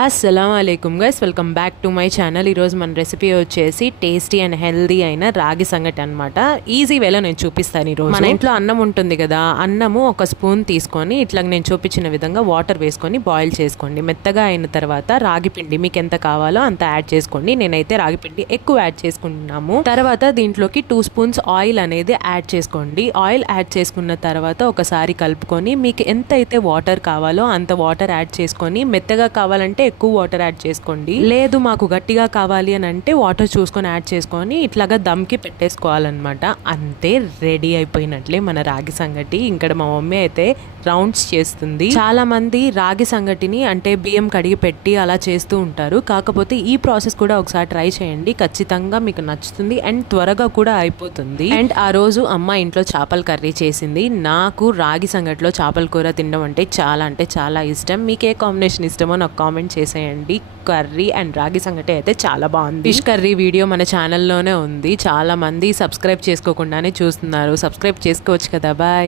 అస్సలాముఅలైకుం guys, welcome back to my channel. ఈరోజు మన recipe వచ్చేసి టేస్టీ అండ్ హెల్దీ అయిన రాగి సంగటి అనమాట. ఈజీ వేలో నేను చూపిస్తాను. ఈరోజు మన ఇంట్లో అన్నం ఉంటుంది కదా, అన్నము ఒక స్పూన్ తీసుకొని ఇట్లా నేను చూపించిన విధంగా వాటర్ వేసుకొని బాయిల్ చేసుకోండి. మెత్తగా అయిన తర్వాత రాగి పిండి మీకు ఎంత కావాలో అంత యాడ్ చేసుకోండి. నేనైతే రాగి పిండి ఎక్కువ యాడ్ చేసుకుంటున్నాము. తర్వాత దీంట్లోకి 2 స్పూన్స్ ఆయిల్ అనేది యాడ్ చేసుకోండి. ఆయిల్ యాడ్ చేసుకున్న తర్వాత ఒకసారి కలుపుకొని మీకు ఎంత అయితే వాటర్ కావాలో అంత వాటర్ యాడ్ చేసుకొని, మెత్తగా కావాలంటే ఎక్కువ వాటర్ యాడ్ చేసుకోండి. లేదు మాకు గట్టిగా కావాలి అని అంటే వాటర్ చూసుకొని యాడ్ చేసుకొని ఇట్లాగా దమ్కి పెట్టేసుకోవాలన్నమాట. అంతే, రెడీ అయిపోయినట్లే మన రాగి సంగటి. ఇక్కడ మా మమ్మీ అయితే రౌండ్స్ చేస్తుంది. చాలా మంది రాగి సంగటిని అంటే బియ్యం కడిగి పెట్టి అలా చేస్తూ ఉంటారు. కాకపోతే ఈ ప్రాసెస్ కూడా ఒకసారి ట్రై చేయండి, ఖచ్చితంగా మీకు నచ్చుతుంది అండ్ త్వరగా కూడా అయిపోతుంది. అండ్ ఆ రోజు అమ్మ ఇంట్లో చేపల కర్రీ చేసింది. నాకు రాగి సంగటిలో చేపల కూర తినడం అంటే చాలా ఇష్టం. మీకు ఏ కాంబినేషన్ ఇష్టమో నాకు కామెంట్ చేసేయండి. కర్రీ అండ్ రాగి సంగటి అయితే చాలా బాగుంది. ఫిష్ కర్రీ వీడియో మన ఛానల్లోనే ఉంది. చాలా మంది సబ్స్క్రైబ్ చేసుకోకుండానే చూస్తున్నారు. సబ్స్క్రైబ్ చేసుకోవచ్చు కదా. బాయ్.